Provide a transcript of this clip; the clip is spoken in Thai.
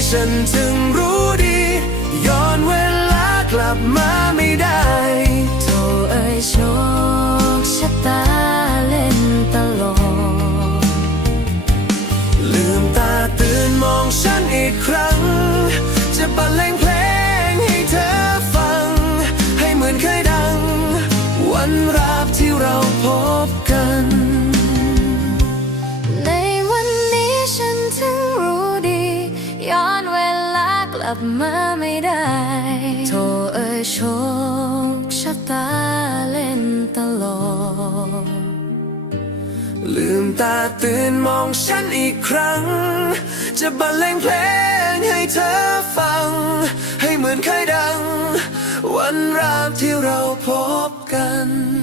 ฉันถึงรู้ดีย้อนเวลากลับมาไม่ได้โทเอ้ยโชคชะตาเล่นตลกลืมตาตื่นมองฉันอีกครั้ง จะบรรเลงเพลงให้เธอฟัง ให้เหมือนเคยดัง วัน หลับมาไม่ได้ โทเอ้ยโชคชะตาเล่นตลกลืมตาตื่นมองฉันอีกครั้ง จะบรรเลงเพลงให้เธอฟัง ให้เหมือนเคยดัง วันราบที่เราพบกัน